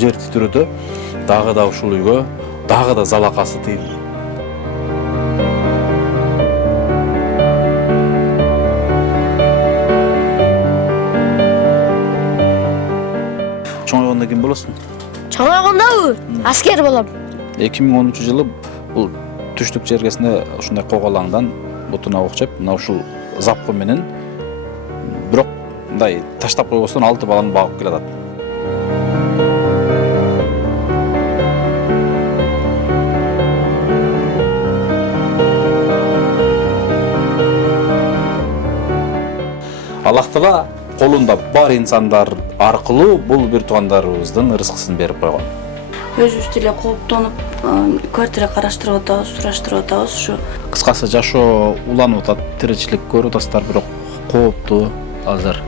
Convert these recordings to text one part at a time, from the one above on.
жер титирөөдө дагы да ушул үйгө дагы да залакасы тийлди. Чоңойгондо ким болосуң? Чоңойгондобу аскер болом. 2010-жылы бул түштүк жергесинде ушундай коголаңдан бутуна окчап, мына ушул запкы менен бирок мындай таштап койбостон 6 баланы багып келатат. Аллах Таала колунда бар инсандар аркылуу бул бир туугандарыбыздын ырыскысын берип койгон. Өзүбүз деле кооптонуп, квартира караштырып атабыз, сураштырып атабыз. Ушу Кыскасы жашоо уланып атат, тиричилик көрүп атасыздар, бирок кооптуу азыр.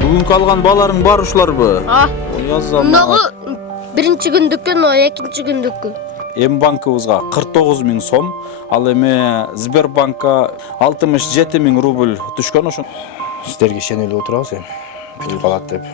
Бүгүнкү алган бааларың бар ушуларбы? Мынагы биринчи күндүккө, экинчи күндүккө. Мбанкыбызга 49 000 сом, ал эми Сбербанкка 67 000 рубль түшкөн ошо. Сиздерге ишенелип отурабыз эми. Бүтүп калат деп.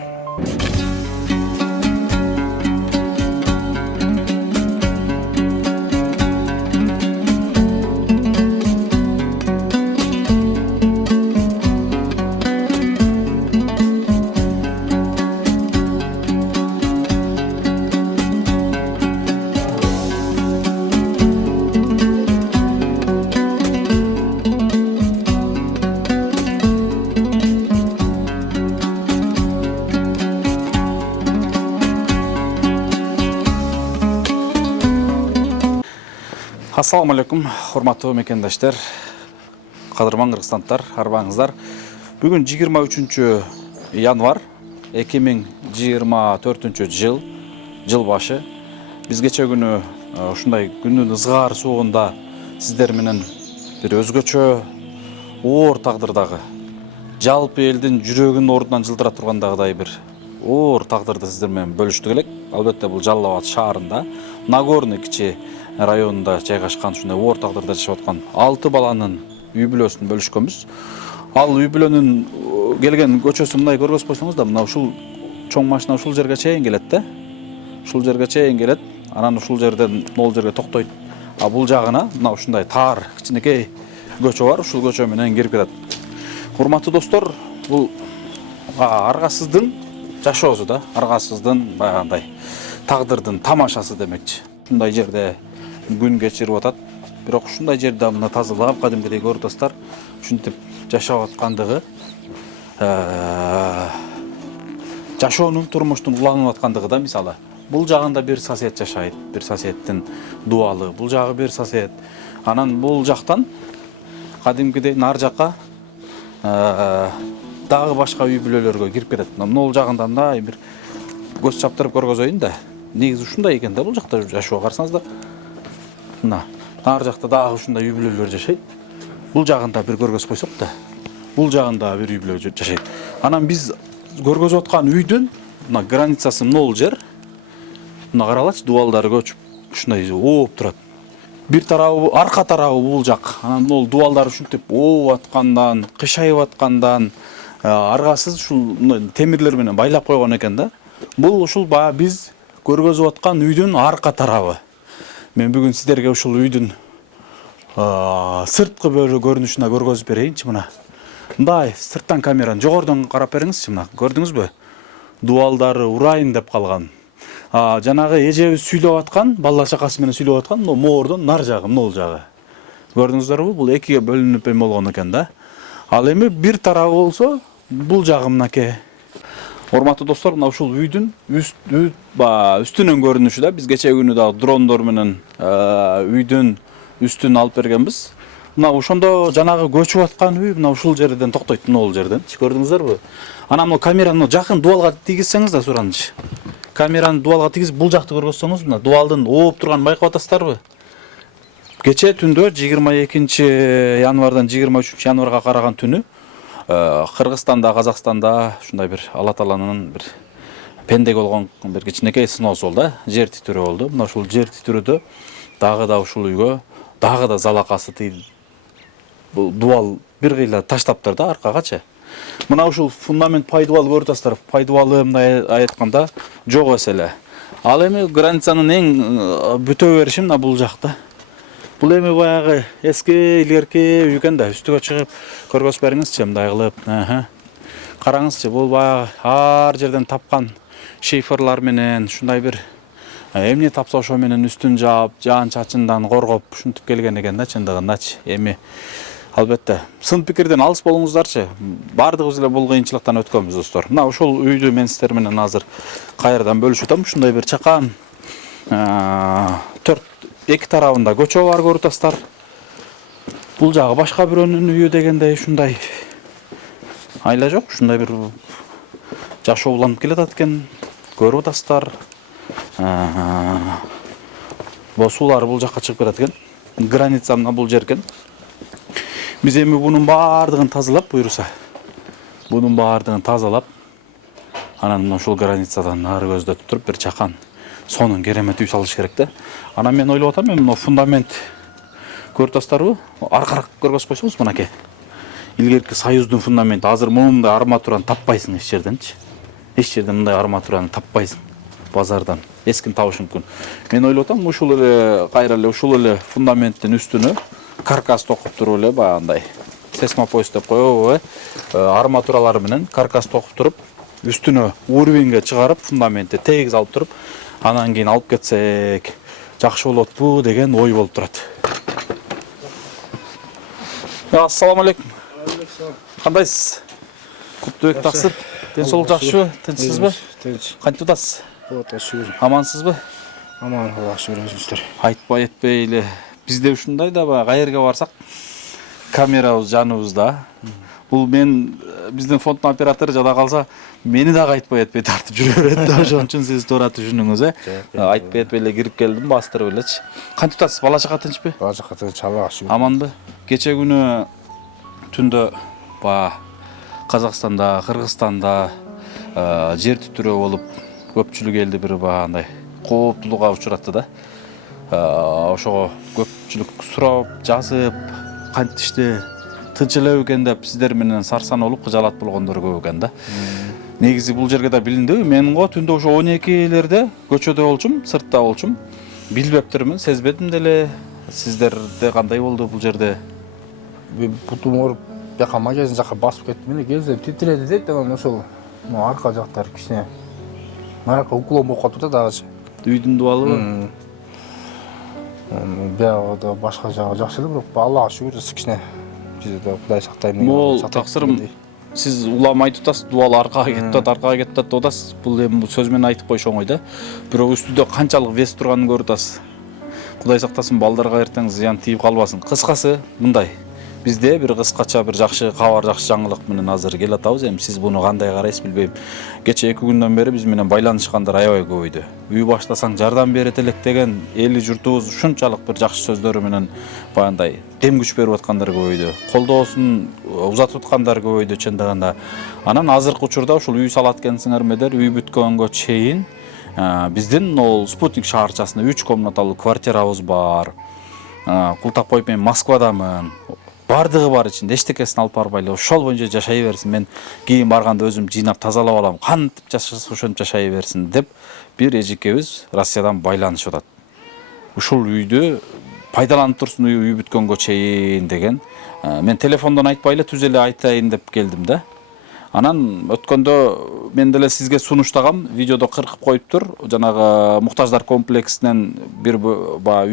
Ассаламу алейкум, урматтуу мекендаштар, кадырман кыргызстандықтар, арбаңыздар. Бүгүн 23 январ 2024 жыл башы. Биз кече күнү ушундай күндүн ызгаар суыгунда сиздер менен бир өзгөчө оор тагдырдагы, жалпы элдин жүрөгүнүн ордунан жылдыра тургандагыдай бир оор тагдырды сиздер менен бөлүштүк элек. Албетте бул Жалал Абад шаарында, Нагорный кичи районунда жайгашкан ушундай оор тагдырда жашап аткан 6 баланын үй бүлөсүн бөлүшкөнбүз. Ал үй бүлөнүн келген көчөсү мындай көргөз койсоңуз да, мына ушул чоң машина ушул жерге чейин келет да. Ушул жерге чейин келет, анан ушул жерден могул жерге токтойт. А бул жагына мына ушундай таар кичинекей көчө бар, ушул көчө менен кирип кетет. Урматтуу достор, бул аргасыздын жашоосу да, аргасыздын баягындай тагдырдын тамашасы демекчи. Ушундай жерде күн кечирип атат. Бирок ушундай жерде мына тазалап, кадимкидей көрүп атасыздар, ушинтип жашап аткандыгы, жашоонун, турмуштун уланып аткандыгы да, мисалы. Бул жагында бир сосед жашайт, бир соседтин дуалы, бул жагы бир сосед. Анан бул жактан кадимкидей нар жакка дагы башка үй бүлөлөргө кирип кетет. Могул жагында мындай бир көз чаптырып көргөзөйүн да. Негизи ушундай экен да, бул жакта жашоо карасаңыздар. Мына нар жакта дагы ушундай үй бүлөлөр жашайт. Бул жагында бир көргөз койсок да, бул жагында бир үй бүлө жашайт. Анан биз көргөзүп аткан үйдүн мына границасы могул жер. Мына каралачы, дубалдары көчүп ушундай ооп турат. Бир тарабы, арка тарабы бул жак. Анан могул дубалдар ушинтип ооп аткандан, кышайып аткандан, аргасыз ушул темирлер менен байлап койгон экен да. Бул ушул баа биз көргөзүп аткан үйдүн арка тарабы. Мен бүгүн сиздерге ушул үйдүн сырткы көрүнүшүнө көргөзүп берейинчи. Мына мындай сырттан камераны жогорудон карап бериңизчи. Мына көрдүңүзбү? Дубалдары урайын деп калган. Жанагы эжебиз сүйлөп аткан, балдар чакасы менен сүйлөп аткан, моордон нар жагы, могул жагы. Көрдүңүздөрбү? Бул экиге бөлүнүп болгон экен да. Ал эми бир тарабы болсо, бул жагы мынакей. Урматтуу достор, мына ушул үйдүн үстүнөн көрүнүшү да. Биз кече күнү дагы дрондор менен үйдүн үстүн алып бергенбиз. Мына ошондо жанагы көчүп аткан үй мына ушул жерден токтойт, могул жерден. Көрдүңүздөрбү? Анан мына камераны жакын дубалга тийгизсеңиз да суранычы. Камераны дубалга тийгизип бул жакты көргөзсөңүз, мына дубалдын ооп турганын байкап атасыздарбы? Кече түндө 22 январдан 23 январга караган түнү Кыргызстанда, Казакстанда ушундай бир Алла Тааланын бир пенде болгон бир кичинекей сыноосу болду да, жер титирөө болду. Мына ушул жер титирөөдө дагы да ушул үйгө дагы да залакасы тийл. Бул дубал бир кыйла таштаптыр да аркагачы. Мына ушул фундамент пайдубал көрүп атасыздар. Пайдубалы мындай айтканда жок эселе. Ал эми границанын эң бүтө бериши мына бул жакта. Бул эми баягы эски илгерки үй экен да, үстүгө чыгып көргөзүп бериңизчи мындай кылып. Караңызчы, бул баягы ар жерден тапкан шифрлар менен ушундай бир эмне тапса ошо менен үстүн жаап, жаан чачындан коргоп ушинтип келген экен да чындыгындачы. Эми албетте сын пикирден алыс болуңуздарчы. Бардыгыбыз эле бул кыйынчылыктан өткөнбүз достор. Мына ушул үйдү мен сиздер менен азыр кайрадан бөлүшүп атам. Ушундай бир чакан 2 тарабында көчө бар көрүп атасыздар. Бул жагы башка бирөөнүн үйү дегендей ушундай айла жок, ушундай бир жашоо уланып келатат экен. Көрүп атасыздар. Босуулар бул жакка чыгып кетат экен. Граница мына бул жер экен. Биз эми бунун баардыгын тазалап, буйруса. Бунун баардыгын тазалап, анан мына ушул границадан ары көздөтүп туруп бир чакан сонун керемет үй салыш керек да. Анан мен ойлоп атам, мына фундамент көрүп атасыздарбы? Аркараак көргөзүп койсоңуз мынакей. Илгерки Союздун фундаменти. Азыр мындай арматураны таппайсың эч жерденчи. Эч жерден мындай арматураны таппайсың базардан. Эскин табыш мүмкүн. Мен ойлоп атам, ушул эле кайра эле ушул эле фундаменттин үстүнө каркас токуп туруп эле баягындай сесмопост деп коебу, арматуралары менен каркас токуп туруп, үстүнө уровеньге чыгарып, фундаментти тегиз алып туруп, анан кийин алып кетсек жакшы болотпу деген ой болуп турат. Ассаламу алейкум. Кандайсыз? Куттубек таксыр. Ден соолук жакшыбы? Тынчсызбы? Тынч. Кантип атасыз? Вот шүгүр. Амансызбы? Аман, Алла шүгүр өзүңүздөр. Айтпай этпей эле бизде ушундай да баягы кайерге барсак камерабыз жаныбызда. Бул мен биздин фонддун оператору жада калса мени дагы айтпай этпей тартып жүрө берет да. Ошон үчүн сиз туура түшүнүңүз, айтпай этпей эле кирип келдим, бастырып элечи. Кантип атасыз? Бала чака тынчпы? Бала жакка тынч, Аллага шүгүр. Аманбы? Кече күнү түндө баягы Казакстанда, Кыргызстанда жер титирөө болуп көпчүлүк элди бир баягындай кооптулукка учуратты да. Ошого көпчүлүк сурап, жазып, кантишти тынч эле экен деп сиздер менен сарсан болуп кыжалат болгондор көп экен да. Негизи бул жерге да билиндиби? Мен го түндө ошо 12-лерде көчөдө болчум, сыртта болчум. Билбептирмин, сезбедим деле. Сиздерде кандай болду бул жерде? Бутум ооруп, жака магазин жака басып кеттим эле, келсем титиреди дейт, анан ошол арка жактары кичине наракка уклон болуп калыптыр да дагычы. Үйдүн дубалыбы? Бияга да башка жагы жакшы эле, бирок Аллага шүгүр кичине бизде да Кудай сактайм. Мол таксырым, сиз уламай тутасыз, дубал аркага кетип атат, деп атасыз. Бул эми сөз менен айтып коюш оңой да. Бирок үстүдө канчалык вес турганын көрүп атасыз. Кудай сактасын, балдарга эртең зыян тийип калбасын. Кыскасы мындай. Бизде бир кыскача бир жакшы кабар, жакшы жаңылык менен азыр келе атабыз. Эми сиз буну кандай карайсыз билбейм. Кече 2 күндөн бери биз менен байланышкандар аябай көбөйдү. Үй баштасаң жардам берет элек деген эли журтубуз ушунчалык бир жакшы сөздөрү менен баягындай дем күч берип аткандар көбөйдү. Колдоосун узатып аткандар көбөйдү чындыгында. Анан азыркы учурда ушул үй салат экенсиңермедер, үй бүткөнгө чейин биздин ол Спутник шаарчасында 3 комнаталуу квартирабыз бар. Култап коюп мен Москвадамын. Бардыгы бар ичинде, эчтекесин алып барбай эле ошол боюнча жашай берсин. Мен кийин барганда өзүм жыйнап тазалап алам. Кантип жашаса ошентип жашай берсин деп бир эжекебиз Россиядан байланышып атат. Ушул үйдү пайдаланып турсун, үй бүткөнгө чейин деген. Мен телефондон айтпай эле түз эле айтайын деп келдим да. Анан өткөндө мен деле сизге сунуштагам, видеодо кыркып коюптур. Жанагы муктаждар комплексинен бир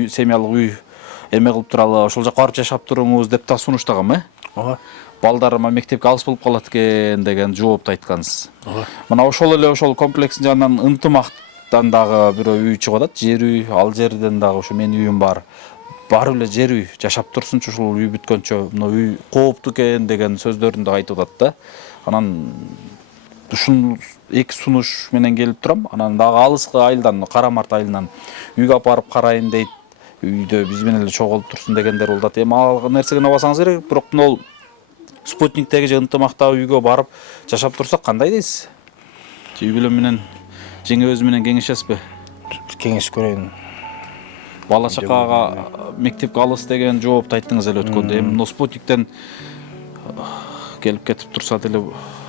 семьялык үй эме кылып туралы, ошол жакка барып жашап туруңуз деп та сунуштагам, Ооба. Балдарыма мектепке алыс болуп калат экен деген жоопту айткансыз. Мына ошол эле ошол комплекстин жанынан ынтымактан дагы бирөө үй чыгып атат, жер үй, ал жерден дагы ошо менин үйүм бар. Барып эле жер үй жашап турсунчу, ушул үй бүткөнчө, мына үй кооптуу экен деген сөздөрүн да айтып атат да. Анан ушул 2 сунуш менен келип турам. Анан дагы алыскы айылдан, Кара-Март айылынан үйгө алып барып карайын дейт. Үйдө биз менен эле чогулуп турсун дегендер болот. Эми ал нерсеге набасаңыз керек, бирок мына Спутниктеги же ынтымактагы үйгө барып жашап турсак кандай дейсиз? Үй бүлө менен Жеңебиз менен кеңешесизби? Кеңеш көрөйүн. Бала чакага мектепке алыс деген жоопты айттыңыз эле өткөндө. Эми спутниктен келип кетип турса деле.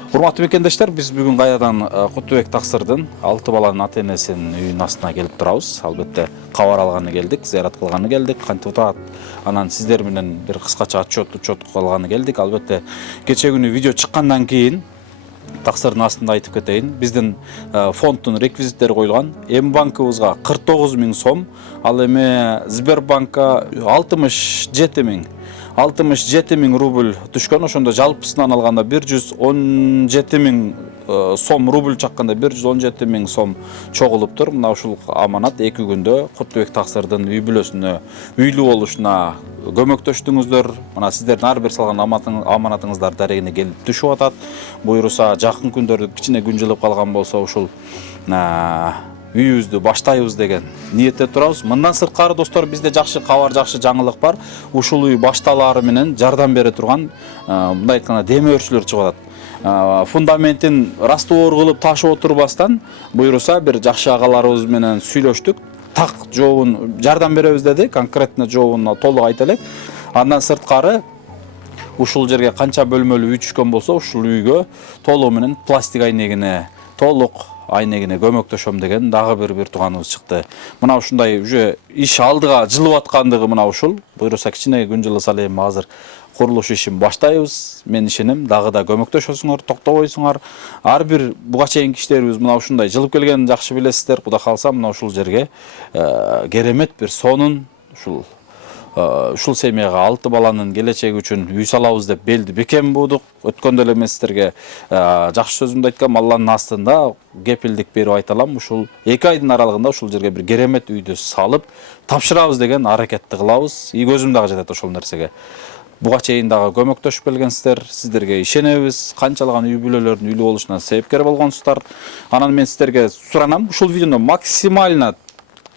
Урматтуу мекендештер, биз бүгүн каядан Кутубек Таксырдын 6 баланын ата-энесинин үйүнүн астына келип турабыз. Албетте кабар алганы келдик, зыярат кылганы келдик. Кантип атат? Анан сиздер менен бир кыскача отчет кылганы келдик. Албетте кече күнү видео чыккандан кийин Таксырдын астында айтып кетейин. Биздин фонддун реквизиттери коюлган. М-банкыбызга 49 000 сом, ал эми Сбербанкка 67 000 рубль түшкөн. Ошондо жалпысынан алганда 117 000 сом, рубль чакканда 117 000 сом чогулуптур. Мына ушул аманат 2 күндө Кутубек Таксырдын үй бүлөсүнө үйлүү болушуна көмөктөштүңүздөр. Мына сиздердин ар бир салган аманатыңыздар дарегине келип түшүп атат. Буйруса жакын күндөрдө кичине күн жылып калган болсо ушул үйүбүздү баштайбыз деген ниетте турабыз. Мындан сырткары достор, бизде жакшы кабар, жакшы жаңылык бар. Ушул үй башталаары менен жардам бере турган, мындай айтканда, демөөрчүлөр чыгып атат. Фундаментин растовор кылып ташып отурбастан, буйруса бир жакшы агаларыбыз менен сүйлөштүк. Так жообун жардам беребиз деди, конкретно жообун толук айта элек. Андан сырткары ушул жерге канча бөлмөлүү үй түшкөн болсо, ушул үйгө толугу менен пластик айнегине, толук айнегине көмөктөшөм деген дагы бир тууганыбыз чыкты. Мына ушундай уже иш алдыга жылып аткандыгы мына ушул. Буйруса кичине күн жылыса эле азыр курулуш ишин баштайбыз. Мен ишенем, дагы да көмөктөшөсүңөр, токтобойсуңар. Ар бир буга чейинки иштерибиз мына ушундай жылып келгенин жакшы билесиздер. Кудай кааласа мына ушул жерге керемет бир сонун ушул семьяга 6 баланын келечеги үчүн үй салабыз деп белди бекем буудук. Өткөндө эле мен сиздерге жакшы сөзүмдү айткам, Алланын астында кепилдик берип айта алам. Ушул 2 айдын аралыгында ушул жерге бир керемет үйдү салып тапшырабыз деген аракетти кылабыз. И көзүм дагы жетет ошол нерсеге. Буга чейин дагы көмөктөшүп келгенсиздер, сиздерге ишенебиз. Канчалаган үй бүлөлөрдүн үйлүү болушуна себепкер болгонсуздар. Анан мен сиздерге суранам, ушул видеону максимально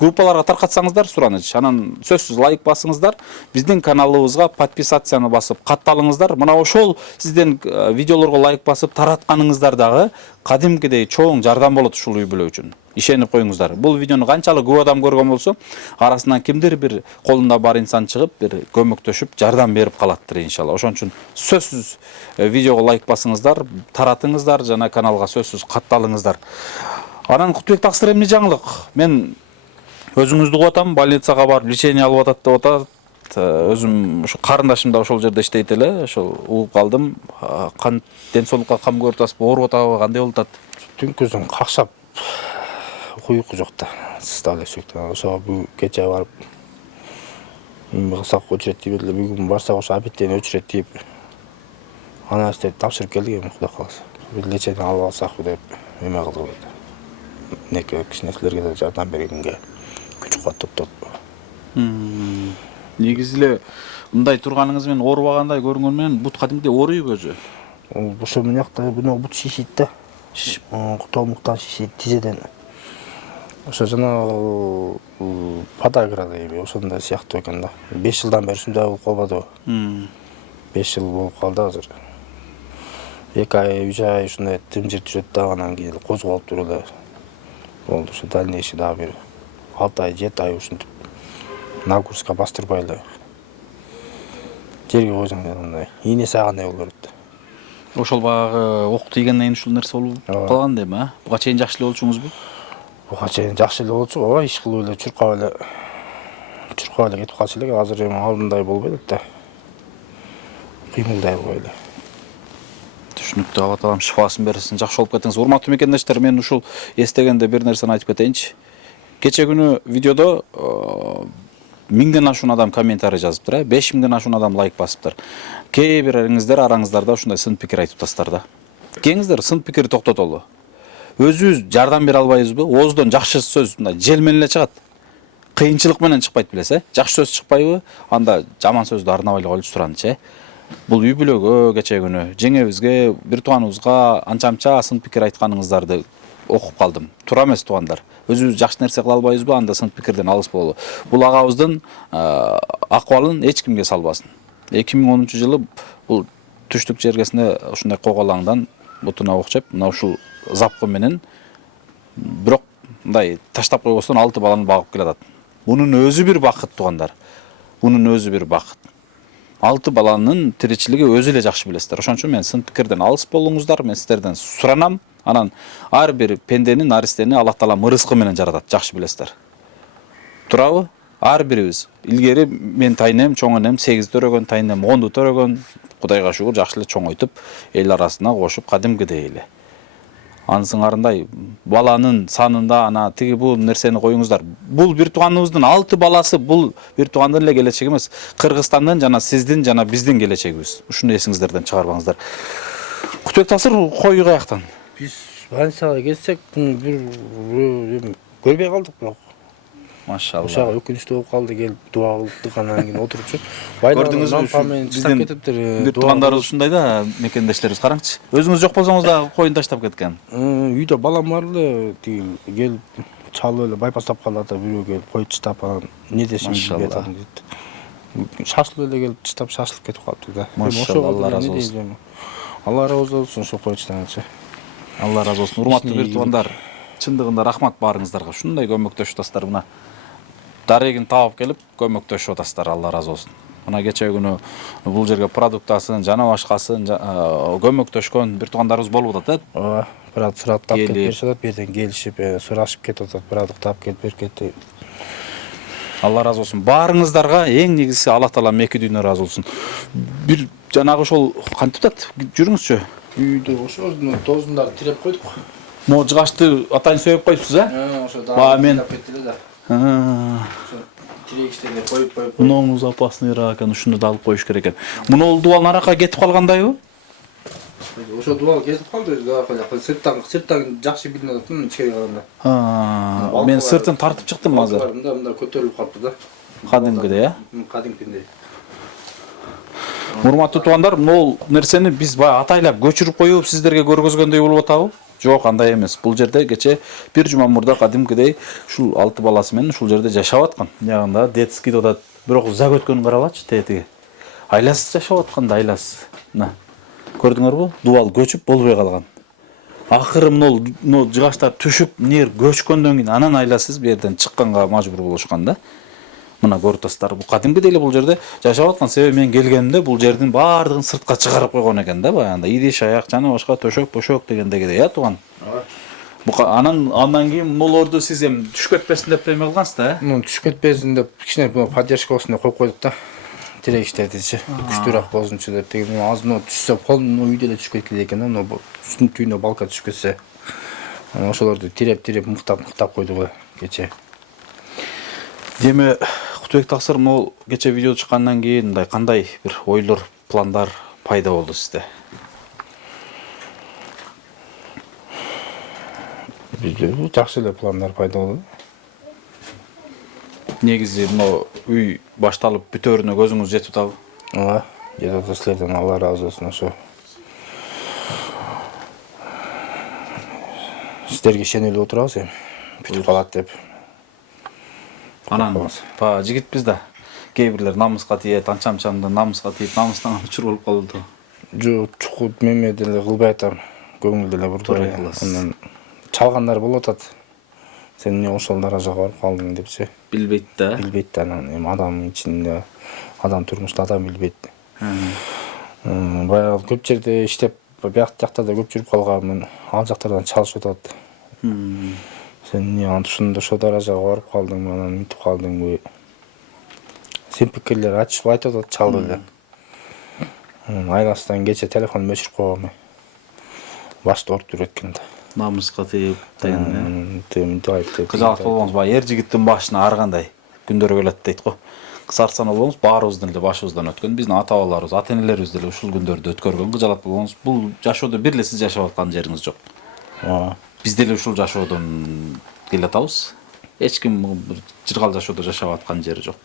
группаларга таркатсаңыздар сураныч. Анан сөзсүз лайк басыңыздар. Биздин каналыбызга подписацияны басып катталыңыздар. Мына ошол сизден видеолорго лайк басып таратканыңыздар дагы кадимкидей чоң жардам болот ушул үй бүлө үчүн. Ишенип коюңуздар. Бул видеону канчалык көп адам көргөн болсо, арасынан кимдир бир колунда бар инсан чыгып, бир көмөктөшүп, жардам берип калаттыр иншалла. Ошон үчүн сөзсүз видеого лайк басыңыздар, таратыңыздар жана каналга сөзсүз катталыңыздар. Анан Кутубек Таксыр эмне жаңылык? Мен өзүңүздү угуп атам, больницага барып лечение алып атат деп атат. Өзүм ушу карындашым да ошол жерде иштейт эле, ошол угуп калдым. Кан ден соолукка кам көрүп атасызбы, ооруп атабы, кандай болуп атат? Түнкүсүн какшап уйку жок да. Сызда эле сөктөн. Ошо бул кече барып кылсак өчүрөт деп эле, бүгүн барсак ошо обедтен өчүрөт деп. Ана истеп тапшырып келдик, эми Кудай кааласа. Бир лечение алып алсакпы деп эме кылдык. Неке кичинекилерге да жардам бергенге күч кубат топтоп. Негизи эле мындай турганыңыз менен оорубагандай көрүнгөн менен бут кадимдей ооруйбу өзү? Ошо менакта бүнө бут шишит да. Томуктан шишит, тизеден. Ошо жана подагра дейби, ошондой сыяктуу экен да. 5 жылдан бери ушундай болуп калбадыбы? 5 жыл болуп калды азыр. 2 ай, 3 ай ушундай тымжырт жүрөт да, анан кийин козголуп туруп эле болду. Ошо дальнейший дагы бир 6 ай, 7 ай ушинтип нагрузка бастырбай эле жерге койсоң андай ийне сагандай болуп берет. Ошол багы ок тийгенден кийин ушул нерсе болуп калган дейм, а? Буга чейин жакшы эле болчуңузбу? Буга чейин жакшы эле болчу, ооба, иш кылып эле чуркап эле кетип калчу элек. Азыр эми алдындай болбой элек да. Кыймылдай албай эле. Түшүнүктүү, Алла таалам шифасын берсин, жакшы болуп кетиңиз. Урматтуу мекендештер, мен ушул эстегенде бир нерсени айтып кетейинчи. Кече күнү видеодо 1000ден ашуун адам комментарий жазыптыр, 5000ден ашуун адам лайк басыптыр. Кээ бириңиздер араңыздарда ушундай сын пикир айтып атасыздар да. Келиңиздер сын пикирди токтотолу. Өзүбүз жардам бере албайбызбы? Ооздон жакшы сөз мындай жел менен эле чыгат. Кыйынчылык менен чыкпайт билесиз, жакшы сөз чыкпайбы? Анда жаман сөздү арнабай эле койлучу туранычы. Бул үй бүлөгө кече күнү жеңебизге, бир тууганыбызга анча-мынча сын пикир айтканыңыздарды окуп калдым. Туура эмес туугандар. Өзүбүз жакшы нерсе кыла албайбызбы? Анда сын пикирден алыс бололу. Бул агабыздын акыбалын эч кимге салбасын. 2010-жылы бул түштүк жергесинде ушундай коколаңдан бутуна ок жеп, мына ушул запкы менен бирок мындай таштап койбостон 6 баланы багып келатат. Бунун өзү бир бакыт туугандар. Бунун өзү бир бакыт. 6 баланын тиричилиги өзү эле жакшы билесиздер. Ошон үчүн мен сын пикирден алыс болуңуздар. Мен сиздерден суранам. Анан ар бир пендени, наристени Аллах Таала рызкы менен жаратат. Жакшы билесиздер. Турабы? Ар бирибиз. Илгери мен тайнем, чоң энем 8 төрөгөн, тайнем 10 төрөгөн. Кудайга шүгүр жакшы эле чоңойтуп, эл арасына кошуп кадимкидей эле. Ансыңарындай баланын санында ана тиги бул нерсени коюңуздар. Бул бир тууганыбыздын 6 баласы, бул бир туугандын эле келечеги эмес. Кыргызстандын жана сиздин жана биздин келечегибиз. Ушуну эсиңиздерден чыгарбаңыздар. Кутбек Тасыр кою каяктан? Биз больницага келсек, бир көрбөй калдык бирок. Машалла. Ошага өкүнүчтүү болуп калды, келип дуа кылдык, анан кийин отурупчу. Көрдүңүзбү? Биздин бир туугандарыбыз ушундай да, мекендештерибиз караңчы. Өзүңүз жок болсоңуз да коюн таштап кеткен. Үйдө балам бар эле, тиги келип чалып эле байпастап калат да, бирөө келип кой чыштап анан не дешим билбей атам дейт. Шашылып эле келип чыштап шашылып кетип калыптыр да. Машалла, Алла разы болсун. Алла разы болсун ошо койчуданчы. Алла разы болсун. Урматтуу бир туугандар, чындыгында рахмат баарыңыздарга. Ушундай көмөктөшүп атасыздар мына. Дарегин таап келип көмөктөшүп атасыздар. Алла разы болсун. Мына кече күнү бул жерге продуктасын, жана башкасын көмөктөшкөн бир туугандарыбыз болуп атат. Ооба, продукт тап келип беришип атат, берден келишип, сурашып кетип атат, продукт тап келип берип кетти. Алла разы болсун. Баарыңыздарга эң негизгиси Аллах Таала эки дүйнө разы болсун. Бир жанагы ошол кантип атат? Жүрүңүзчү. Үйдө ошо тозундарды тиреп койдук. Могу жыгачты атайын сөйөп коюпсуз, а? Ошо да. Мен кеттиле да. Ошо тирегичтерге коюп. Мунуңуз опасныйраак экен, ушуну да алып коюш керек экен. Муну дубал наракка кетип калгандайбы? Ошо дубал кетип калды, сырттан жакшы билинип атат, ичкери караганда. Мен сыртын тартып чыктым азыр. Мында көтөрүлүп калыптыр да. Кадимкидей, а? Кадимкидей. Урматтуу туугандар, могул нерсени биз баягы атайлап көчүрүп коюп сиздерге көргөзгөндөй болуп атабы? Жок, андай эмес. Бул жерде кече бир жума мурда кадимкидей ушул 6 баласы менен ушул жерде жашап аткан. Ягында детский деп атат. Бирок зак өткөнүн каралачы, тетиги. Айласы жашап аткан да, айласы. Мына. Көрдүңөрбү? Дубал көчүп болбой калган. Акыры мына жыгачтар түшүп, көчкөндөн кийин анан айласыз бу жерден чыкканга мажбур болушкан да. Мына көрүп атасыздар, бул кадимкидей эле бул жерде жашап аткан. Себеби мен келгенимде бул жердин баардыгын сыртка чыгарып койгон экен да, баягында идиш аяк жана башка төшөк дегендегидей, я тууган. Андан кийин молорду сиз эми түшүп кетпесин деп эме кылгансыз да, э? Түшүп кетпесин деп кичине поддержка болсун деп коюп койдук да. Тирегичтердичи, күчтүүрөөк болсунчу деп. Теги азыр түшсө кол үйдө эле түшүп кеткен экен да, үстүн түйүнө балка түшүп кетсе. Ошолорду тиреп мыктап койдук кече. Деме Кутбек Тасыр, могул кече видео чыккандан кийин мындай кандай бир ойлор, пландар пайда болду сизде? Бизде жакшы эле пландар пайда болду. Негизи мына үй башталып бүтөөрүнө көзүңүз жетип атабы? Ооба, жетип атат, силерден Алла разы болсун. Ошо сиздерге ишенелүү отурабыз эми. Бүтүп калат деп. Анан па жигитпиз да. Кээ бирлер намыска тиет, анчам-чамда намыска тиеп, намыстан учур болуп калды. Жок, чукут меме деле кылбай атам. Көңүл деле бурбай. Анан чалгандар болуп атат. Сен эмне ошол даражага барып калдың депчи. Билбейт да. Билбейт да, анан эми адамдын ичинде, адам турмушта адам билбейт. Баягы көп жерде иштеп, бияк жакта да көп жүрүп калганмын. Ал жактардан чалышып атат. Сен эмне ушунда ошо даражага барып калдыңбы, анан мынтип калдыңбы? Сен пикирлер айтып атат, чалды эле. Айласынан кече телефонду өчүрүп койгонмун. Башты ортур эткенде. Намыска тиеп деген. Кызаат болбоңуз, баягы эр жигиттин башына ар кандай күндөр келет дейт го. Кысарсан болбоңуз, баарыбыздын эле башыбыздан өткөн, биздин ата-бабаларыбыз, ата-энелерибиз деле ушул күндөрдү өткөргөн. Кыжалат болбоңуз, бул жашоодо бир эле сиз жашап аткан жериңиз жок. Биз деле ушул жашоодон келе атабыз. Эч ким жыргал жашоодо жашап аткан жери жок.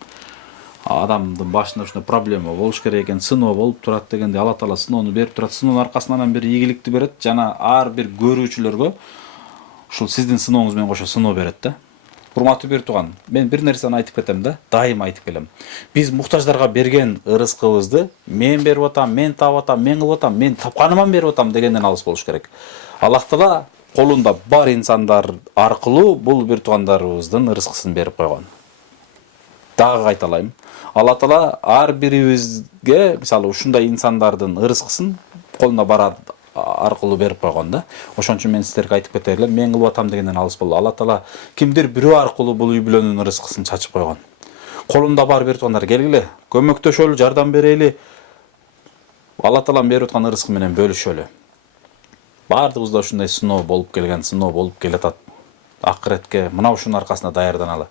Адамдын башында ушундай проблема болуш керек экен, сыноо болуп турат дегенде Алла Таала сыноону берип турат. Сыноонун аркасынан анан бир ийгиликти берет жана ар бир көрүүчүлөргө ушул сиздин сынооңуз менен кошо сыноо берет да. Урматтуу бир тууган, мен бир нерсени айтып кетем да, дайым айтып келем. Биз муктаждарга берген ырыскыбызды мен берип атам, мен таап атам, мен кылып атам, мен тапканыма берип атам дегенден алыс болуш керек. Аллах Таала колунда бар инсандар аркылуу бул бир туугандарыбыздын ырыскысын берип койгон. Дагы кайталайм. Алла Таала ар бирибизге мисалы ушундай инсандардын ырыскысын колуна бар аркылуу берип койгон да. Ошон үчүн мен сиздерге айтып кетейин элем, мен кылып атам дегенден алыс болду. Алла Таала кимдир бирөө аркылуу бул үй бүлөнүн ырыскысын чачып койгон. Колунда бар бир туугандар келгиле, көмөктөшөлү, жардам берели. Алла Таалам берип аткан ырыскы менен бөлүшөлү. Бардыгыбызда ушундай сыноо болуп келген, сыноо болуп келатат. Акыретке мына ушунун аркасында даярданалы.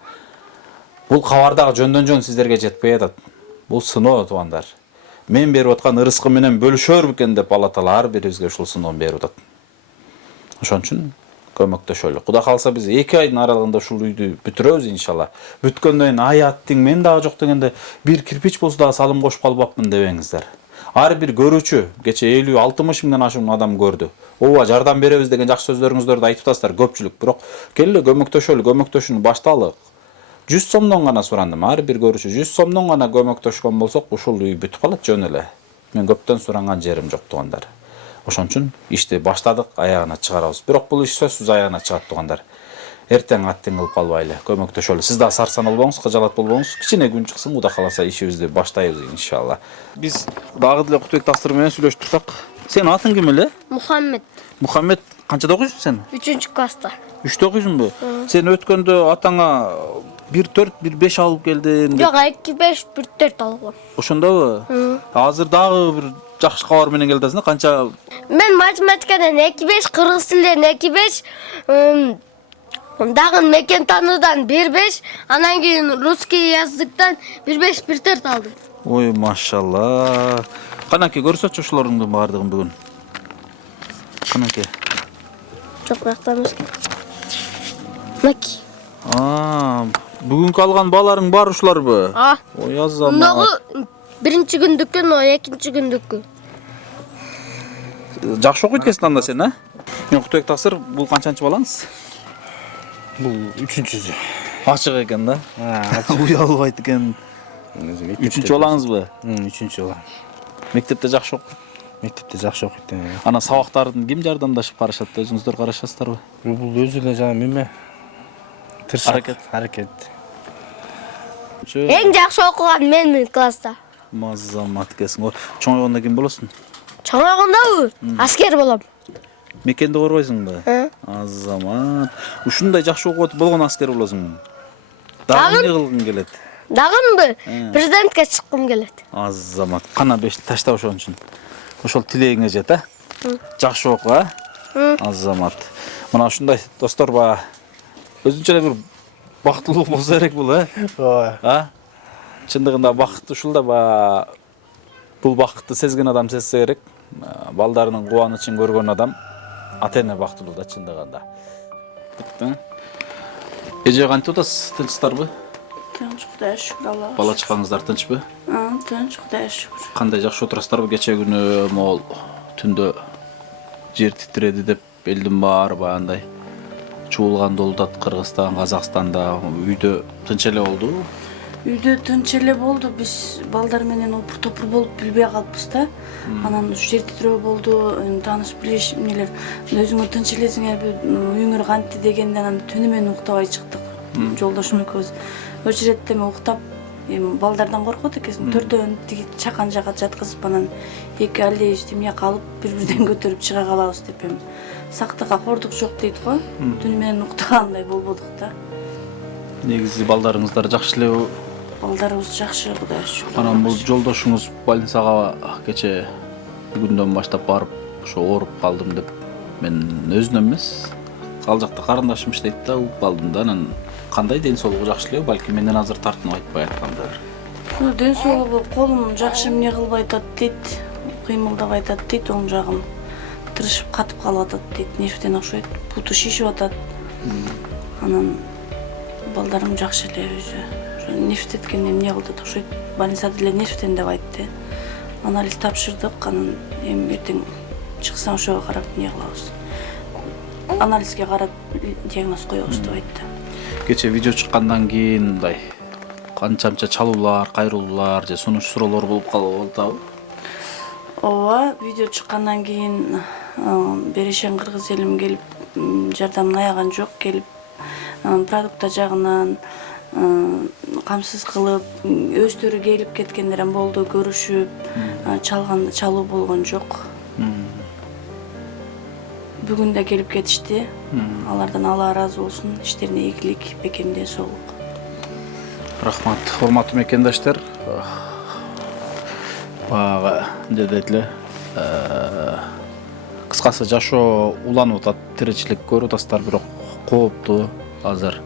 Бул кабар дагы жөндөн жөн сиздерге жетпей атат. Бул сыноо туугандар. Мен берип аткан ырыскы менен бөлүшөр бекен деп Алла Таала ар бирибизге ушул сыноону берип атат. Ошон үчүн көмөктөшөлү. Кудай кааласа биз 2 айдын аралыгында ушул үйдү бүтүрөбүз иншалла. Бүткөндөн кийин ай аттың мен дагы жок дегенде бир кирпич болсо дагы салым кошуп калбапмын дебеңиздер. Ар бир көрүүчү кече 50-60 миңден ашуун адам көрдү. Ооба жардам беребиз деген жакшы сөздөрүңүздөрдү айтып атасыздар көпчүлүк. Бирок келе көмөктөшөлү, көмөктөшүүнү баштайлык. 100 сомдон гана сурандым. Ар бир көрүүчү 100 сомдон гана көмөктөшкөн болсок, ушул үй бүтүп калат жөн эле. Мен көптөн суранган жерим жок туугандар. Ошон үчүн ишти баштадык, аягына чыгарабыз. Бирок бул иш сөзсүз аягына чыгат туугандар. Эртең аттың кылып калбайлы, көмөктөшөлү. Сиз да сарсан болбоңуз, кыжалат болбоңуз. Кичине күн чыксын, Кудай кааласа ишибизди баштайбыз иншалла. Биз дагы деле Кутбек Таксыр менен сүйлөшүп турсак, сен атың ким эле? Мухаммед. Мухаммед, канчада окуйсуң сен? 3-класста. 3-тө окуйсуңбу? Сен өткөндө атаңа 1-4, 1-5 алып келдин. Жок, 2-5, 1-4 алгам. Ошондобу? Азыр дагы бир жакшы кабар менен келдиңиз да, канча? Мен математикадан 2-5, кыргыз тилинен 2-5, дагы мекен таануудан 1-5, анан кийин русский языктан 1-5, 1-4 алдым. Ой, машалла. Канаке көрсөтчү ушулардын баардыгын бүгүн. Канаке. Жок, бияктан эмес. Маки. Бүгүнкү алган баларың бар ушуларбы? Ой, азамат. Мынагы биринчи күндүккү, экинчи күндүккү. Жакшы окуйт экенсиң анда сен, Мен Кутбек Таксыр, бул канчанчы балаңыз? Бул 3-чүсү. Ачык экен да. Уялбайт экен. 3-чү балаңызбы? 3-чү балам. Мектепте жакшы окуйт. Мектепте жакшы окуйт. Ана сабактарын ким жардамдашып карашат? Өзүңүздөр карашасыздарбы? Бул өзү эле жана неме? Аракет. Эң жакшы окуган менмин класста. Мазамат экенсиң. Чоңойгондо ким болосуң? Чоңойгондобу? Аскер болом. Мекенди коргойсуңбу? Азамат. Ушундай жакшы окуп болгон аскер болосуң. Дагы эмне кылгың келет? Дагынбы? Президентке чыккым келет. Азамат. Кана беш ташта ошон үчүн. Ошол тилегиңе жет, Жакшы оку, Азамат. Мына ушундай достор ба өзүнчө эле бир бактылуу болсо керек бул, Ооба. Чындыгында бакыт ушул да ба бул бакытты сезген адам сезсе керек. Балдарынын кубанычын көргөн адам ата-эне бактылуу да чындыгында. Эже кантип атасыз? Тынчсыздарбы? Тынч, Кудайга шүгүр Аллага. Бала чакаңыздар тынчпы? Тынч, Кудайга шүгүр. Кандай жакшы отурасыздарбы? Кече күнү могул түндө жер титиреди деп элдин баары баягындай чуулган болуп, Кыргызстан, Казакстанда үйдө тынч эле болдубу? Үйдө тынч эле болду. Биз балдар менен опур-топур болуп билбей калыппыз да. Анан жер титирөө болду, тааныш билиш эмнелер. Өзүңөр тынч элесиңерби, үйүңөр кантти дегенде анан түнү менен уктабай чыктык. Жолдошум экөөбүз. Өчү иретте мен уктап, балдардан коркот экенсиң. Төртөөнү тиги чакан жака жаткызып, анан эки алебиз эмне калып, бири-бирден көтөрүп чыга калабыз деп сактыкка кордук жок дейт го. Түнү менен уктагандай болбодук да. Негизи балдарыңыздар жакшы элеби? Балдарыбыз жакшы, Кудайга шүгүр. Анан бул жолдошуңуз больницага кече бүгүндөн баштап барып, ошо ооруп калдым деп мен өзүнөн эмес, ал жакта карындашым иштейт да, угуп калдым да. Анан кандай ден соолугу жакшы элеби? Балки менден азыр тартынып айтпай аткандыр. Ден соолугу колум жакшы эмне кылбай атат дейт, кыймылдабай атат дейт, оң жагым тырышып катып калып атат дейт, нервден окшойт, буту шишип атат. Анан балдарым жакшы эле өзү. Нервтеткен эмне кылды деп окшойт. Больницада деле нервтен деп айтты. Анализ тапшырдык, анан эми эртең чыкса ошого карап эмне кылабыз. Анализге карап диагноз коебуз деп айтты. Кече видео чыккандан кийин мындай канча чалуулар, кайрылуулар же сунуш суроолор болуп калып атабы? Ооба, видео чыккандан кийин берешен кыргыз элим келип жардамын аяган жок, келип продукта жагынан камсыз кылып, өздөрү келип кеткендер ham болду, көрүшүп, чалуу болгон жок. Бүгүн да келип кетишти. Алардан Алла ыраазы болсун, иштерине ийгилик, бекемдээ соолук. Рахмат, урматтуу мекендаштар. Бага дедетле кыскасы жашоо уланып атат, тиричилик көрүп атасыздар, бирок кооптуу. Азыр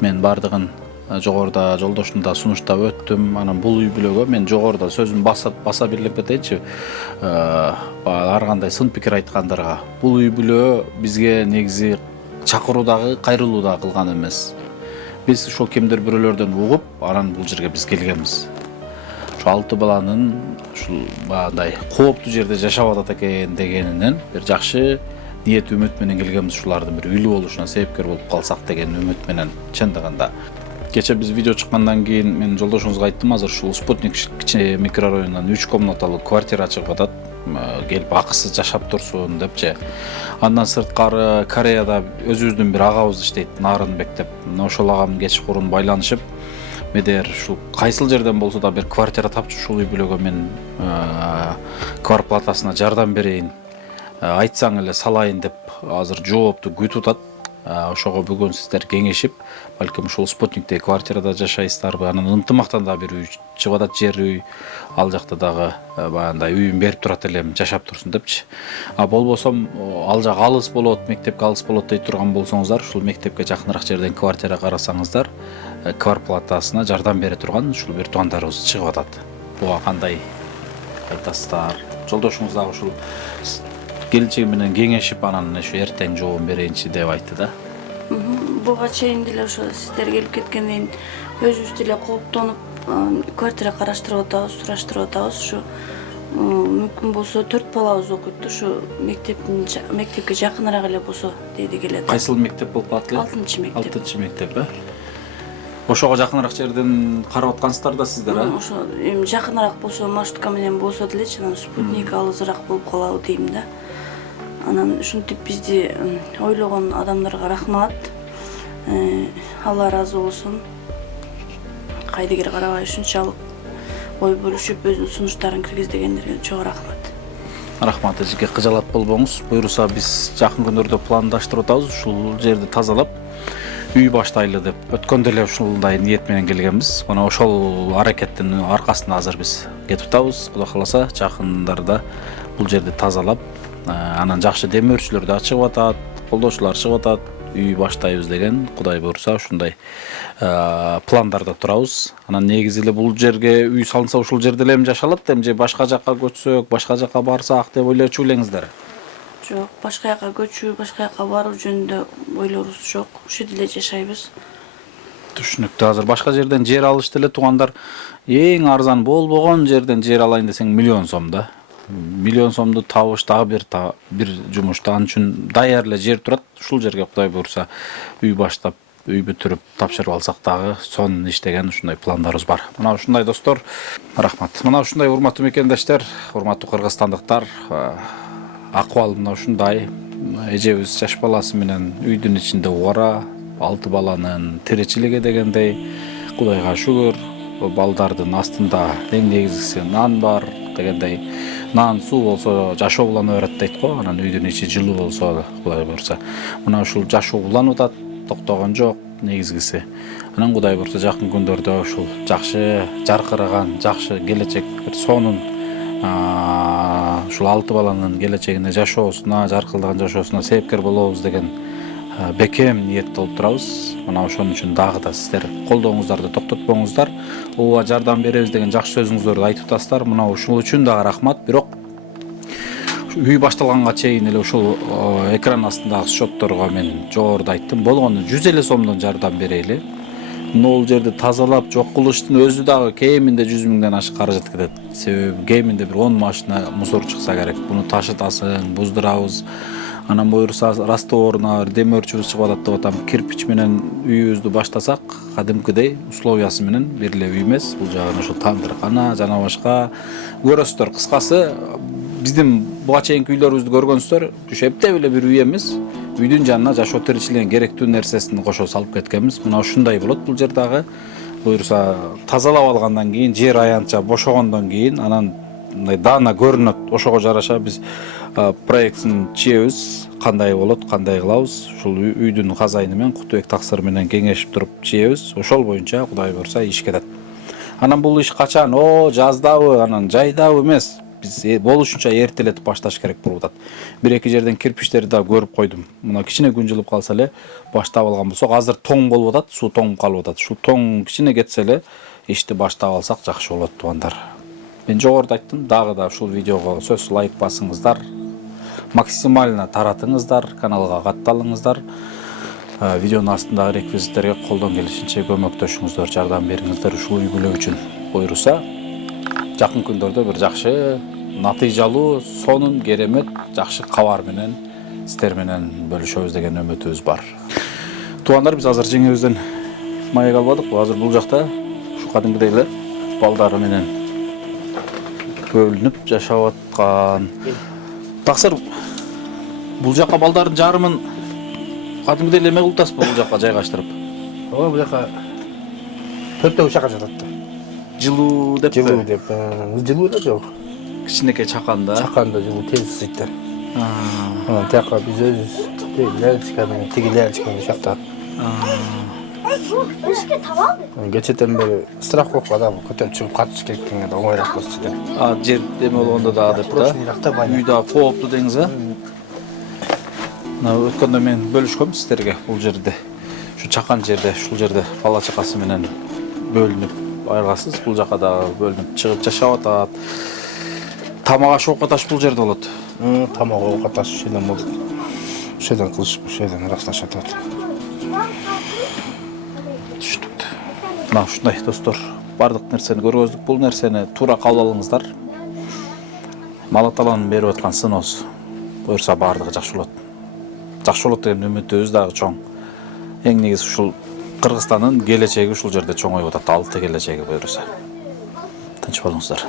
мен бардыгын жогоруда жолдошумда сунуштап өттүм. Анан бул үй бүлөгө мен жогоруда сөзүм баса бирлеп кетейинчи. Ар кандай сын пикир айткандарга, бул үй бүлө бизге негизи чакыруу дагы, кайрылуу дагы кылган эмес. Биз ошол кимдир бирөөлөрдөн угуп, анан бул жерге биз келгенбиз. Ошо 6 баланын ушул баягындай кооптуу жерде жашап атат экен дегенинен бир жакшы ниет үмүт менен келгенбиз, ушулардын бир үйлүү болушуна себепкер болуп калсак деген үмүт менен. Чындыгында кече биз видео чыккандан кийин мен жолдошуңузга айттым, азыр ушул Спутник кичи микрорайонунан 3 комнаталуу квартира чыгып атат, келип акысыз жашап турсун депчи. Андан сырткары Кореяда өзүбүздүн бир агабыз иштейт, Нарынбек деп. Ошол агам кечкурун байланышып, медер ушул кайсыл жерден болсо да бир квартира тапчу, ушул үй бүлөгө мен квартплатасына жардам берейин, айтсаң эле салайын деп азыр жоопту күтүп атат. Ошого бүгүн сиздер кеңешип, балким ушул Спутниктеги квартирада жашайсыздарбы, анан ынтымактан да бир үй чыгып атат, жер үй, ал жакта дагы баягындай үйүн берип турат элем, жашап турсун депчи. Болбосом ал жак алыс болот, мектепке алыс болот дей турган болсоңуздар, ушул мектепке жакыныраак жерден квартира карасаңыздар, квартплатасына жардам бере турган ушул бир туугандарыбыз чыгып атат. Буга кандай айтасыздар? Жолдошуңуз дагы ушул келечеги менен кеңешип, анан ушу эртең жообун берейинчи деп айтты да. Буга чейин деле ошо сиздер келип кеткенден кийин өзүбүз деле кооптонуп, квартира караштырып атабыз, сураштырып атабыз. Ушу мүмкүн болсо 4 балабыз окуйт да, ушу мектепке жакыныраак эле болсо деди келет. Кайсыл мектеп болуп калат эле? 6-чы мектеп. 6-чы мектеп, Ошого жакыныраак жерден карап аткансыздар да сиздер, Ошо эми жакыныраак болсо, маршрутка менен болсо делечи, анан Спутник алысыраак болуп калабы дейм да. Анан ушинтип бизди ойлогон адамдарга рахмат. Алла ыраазы болсун. Кайдыгер карабай ушунчалык ой бөлүшүп, өзүнүн сунуштарын киргиздегендерге чоң рахмат. Рахмат, эжеке, кыжалат болбоңуз. Буюрса биз жакын күндөрдө пландаштырып атабыз, ушул жерди тазалап үй баштайлы деп. Өткөндө эле ушундай ниет менен келгенбиз. Мына ошол аракеттин аркасында азыр биз кетип атабыз. Кудай кааласа жакындарда бул жерди тазалап, анан жакшы демөөрчүлөр да чыгып атат, колдоочулар чыгып атат, үй баштайбыз деген, Кудай буйрса ушундай пландарда турабыз. Анан негизи эле бул жерге үй салынса ушул жерде эле жашалат, эми же башка жакка көчсөк, башка жакка барсак деп ойлочу элеңиздер? Жок, башка жакка көчүү, башка жакка баруу жөнүндө ойлорубуз жок. Ушул жерде эле жашайбыз. Түшүнүктүү. Азыр башка жерден жер алышты эле туугандар. Эң арзан болбогон жерден жер алайын десең 1 миллион сом да. 1 миллион сомду табыш дагы бир жумушта. Анын үчүн даяр эле жер турат. Ушул жерге Кудай буйрса үй баштап, үй бүтүрүп тапшырып алсак дагы сонун иштеген ушундай пландарыбыз бар. Мына ушундай достор, рахмат. Мына ушундай урматтуу мекендаштар, урматтуу кыргызстандыктар, акыбал мына ушундай. Эжебиз жаш баласы менен үйдүн ичинде убара, 6 баланын тиричилиги дегендей, Кудайга шүгүр, балдардын астында эң негизгиси нан бар дегендей. Нан, суу болсо жашоо уланып берет дейт го. Анан үйдүн ичи жылуу болсо, Кудай буйрса. Мына ушул жашоо уланып атат, токтогон жок негизгиси. Анан Кудай буйрса жакын күндөрдө ушул жакшы жаркыраган, жакшы келечек, бир сонун ушул 6 баланын келечегине, жашоосуна, жаркылдаган жашоосуна себепкер болобуз деген бекем ниетте болуп турабыз. Мына ошон үчүн дагы да сиздер колдооңуздарды токтотпоңуздар. Ооба жардам беребиз деген жакшы сөзүңүздөрдү айтып атасыздар. Мына ушул үчүн дагы рахмат. Бирок үй башталганга чейин эле ушул экран астындагы счетторго мен жогоруда айттым. Болгону 150 сомдон жардам берели. Бул жерди тазалап жок кылыштын өзү дагы кеминде 100 миңден ашык каражат кетет. Себеби кеминде бир 10 машина мусор чыкса керек. Буну ташытасың, буздурабыз. Анан буйрса растворуна демөөрчүбүз чыгып атат деп атам. Кирпич менен үйүбүздү баштасак, кадимкидей условиясы менен бир эле үй эмес. Бул жагын ошо тандыркана жана башка көрөсүздөр. Кыскасы, биздин буга чейинки үйлөрүбүздү көргөнсүздөр, ушу эптеп эле бир үй эмес. үйдүн жанына жашоо тиричилигине керектүү нерсесин кошо салып кеткенбиз. Мына ушундай болот бул жер дагы. Буюрса тазалап алгандан кийин, жер аянтча бошогондон кийин анан мындай даана көрүнөт. Ошого жараша биз проектин чийебиз. Кандай болот, кандай кылабыз? Ушул үйдүн казайыны менен Кутубек таксыр менен кеңешип туруп чийебиз. Ошол боюнча Кудай буйрса иш кетет. Анан бул иш качан? Жаздабы, анан жайдабы эмес. Биз болушунча эртелетип башташ керек болуп атат. Бир-эки жерден кирпичтерди да көрүп койдум. Мына кичине күн жылып калса эле баштап алган болсок, азыр тоң болуп атат, суу тоңуп калып атат. Ушул тоң кичине кетсе эле ишти баштап алсак жакшы болот, туугандар. Мен жогоруда айттым, дагы да ушул видеого сөзсүз лайк басыңыздар. Максимально таратыңыздар, каналга катталыңыздар. Видеонун астындагы реквизиттерге колдон келишинче көмөктөшүңүздөр, жардам бериңиздер ушул үй бүлө үчүн. Буйруса, жакын күндөрдө бир жакшы, натыйжалуу, сонун керемет, жакшы кабар менен сиздер менен бөлүшөбүз деген үмүтүбүз бар. Туугандар, биз азыр жеңебизден маек албадык. Азыр бул жакта ушу кадимгидей эле балдары менен бөлүнүп жашап аткан. Таксыр, бул жака балдардын жарымын кадимгидей эле эме кылып атасызбы бул жака жайгаштырып? Бул жака 4 чака жатат да. Жылуу деп. Жылуу да жок. Кичинекей чаканда. Чаканда жылуу тез ысыйт да. Тияка биз өзүбүз лялечканы, тиги лялечканы жакта. Эшикке таба алды. Кечеден бери страховка да көтөрүп чыгып катыш керектигине да оңойлоп болчу деп. Жер эме болгондо дагы деп да. Үй да коопту деңиз, а? Мына өткөндө мен бөлүшкөм сиздерге бул жерде. Ушу чакан жерде, ушул жерде бала чакасы менен бөлүнүп айыргасыз. Бул жака дагы бөлүнүп чыгып жашап атат. Тамак аш оокат бул жерде болот. Тамак оокат аш ушеден болот. Ушеден кылышып, ушеден ырасташат атат. Түштүк. Мына ушундай достор, бардык нерсени көргөздүк. Бул нерсени туура кабыл алыңыздар. Малаталанын берип аткан сыноос буйрса бардыгы жакшы болот. Жакшы болот деген үмүтүбүз дагы чоң. Эң негизи ушул Кыргызстандын келечеги ушул жерде чоңоюп атат, алты келечеги буйрса. Тынч болуңуздар.